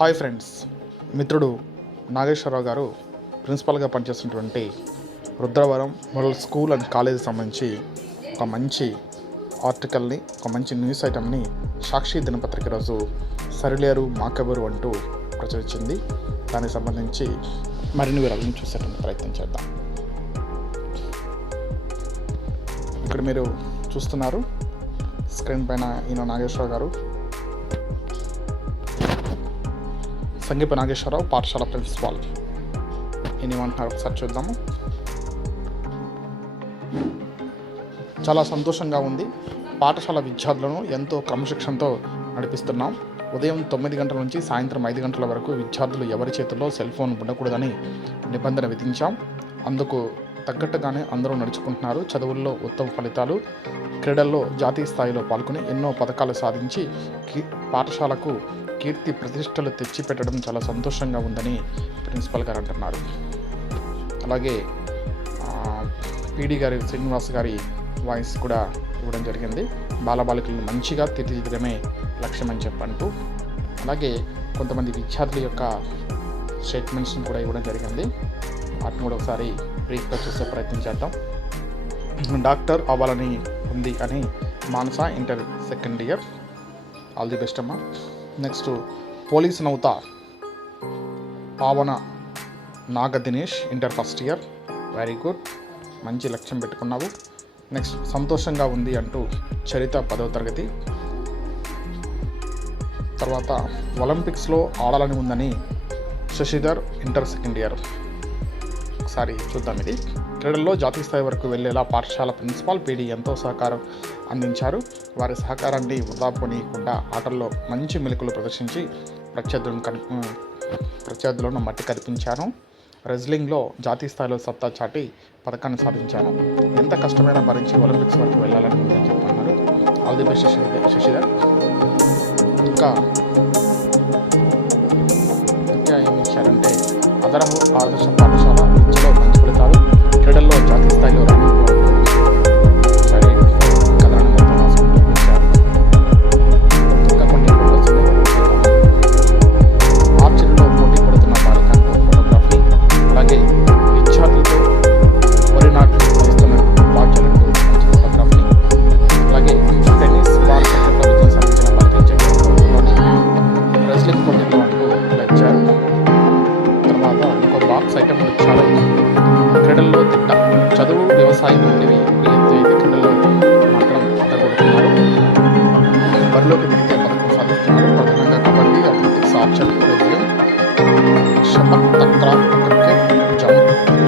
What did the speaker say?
Hi friends మిత్రుడు నాగేశ్వరరావు గారు ప్రిన్సిపల్గా పనిచేస్తున్నటువంటి Rudravaram model school and college సంబంధించి ఒక మంచి ఆర్టికల్ని ఒక మంచి న్యూస్ ఐటమ్ని సాక్షి దినపత్రిక రోజు సరిలేరు మాకెవరు అంటూ ప్రచురించింది. దానికి సంబంధించి మరిన్ని వివరాలను చూసేటువంటి ప్రయత్నం చేద్దాం. ఇక్కడ మీరు చూస్తున్నారు స్క్రీన్ పైన ఈయన నాగేశ్వరరావు గారు. సంగీప నాగేశ్వరరావు పాఠశాల ప్రిన్సిపాల్. ఈయన ఏమంటున్నారు ఒకసారి చూద్దాము. చాలా సంతోషంగా ఉంది. పాఠశాల విద్యార్థులను ఎంతో క్రమశిక్షణతో నడిపిస్తున్నాం. ఉదయం తొమ్మిది గంటల నుంచి సాయంత్రం ఐదు గంటల వరకు విద్యార్థులు ఎవరి చేతుల్లో సెల్ ఫోన్ ఉండకూడదని నిబంధన విధించాం. అందుకు తగ్గట్టుగానే అందరూ నడుచుకుంటున్నారు. చదువుల్లో ఉత్తమ ఫలితాలు క్రీడల్లో జాతీయ స్థాయిలో పాల్గొని ఎన్నో పథకాలు సాధించి పాఠశాలకు కీర్తి ప్రతిష్టలు తెచ్చిపెట్టడం చాలా సంతోషంగా ఉందని ప్రిన్సిపల్ గారు అంటున్నారు. అలాగే పీడి గారి శ్రీనివాస్ గారి వాయిస్ కూడా ఇవ్వడం జరిగింది. బాలబాలికలను మంచిగా తీర్చిదిద్దడమే లక్ష్యమని చెప్పంటూ. అలాగే కొంతమంది విద్యార్థుల యొక్క స్టేట్మెంట్స్ని కూడా ఇవ్వడం జరిగింది. వాటిని కూడా ఒకసారి బ్రీఫ్గా చూసే ప్రయత్నం చేద్దాం. డాక్టర్ అవ్వాలని ఉంది అని Manasa inter second year. All the best అమ్మా. Next police నౌత. Pavana Naga Dinesh inter first year. Very good మంచి లక్ష్యం పెట్టుకున్నావు. నెక్స్ట్ సంతోషంగా ఉంది అంటూ చరిత పదవ తరగతి. తర్వాత ఒలింపిక్స్లో ఆడాలని ఉందని శశిధర్ ఇంటర్ సెకండ్ ఇయర్. ఒకసారి చూద్దాం ఇది. క్రీడల్లో జాతీయ స్థాయి వరకు వెళ్ళేలా పాఠశాల ప్రిన్సిపాల్ పీడి ఎంతో సహకారం అందించారు. వారి సహకారాన్ని వృధా పోనీయకుండా ఆటల్లో మంచి మెలకులు ప్రదర్శించి ప్రత్యర్థులను కని ప్రత్యర్థులను మట్టి కనిపించాను రెజ్లింగ్లో జాతీయ స్థాయిలో సత్తా చాటి పథకాన్ని సాధించాను ఎంత కష్టమైనా భరించి ఒలింపిక్స్ వరకు వెళ్ళాలని చెప్తున్నారు. All the best Sasidhar. ఇంకా ఇంకా ఏమి ఇచ్చారంటే అదరహు ఆదర్శం ప్రకారం కఠినంగా కబడ్డీ అథ్లెటిక్స్ ఆప్షన్ రెజ్లింగ్ శతక్ తక్రాత్ క్రికెట్ జంప్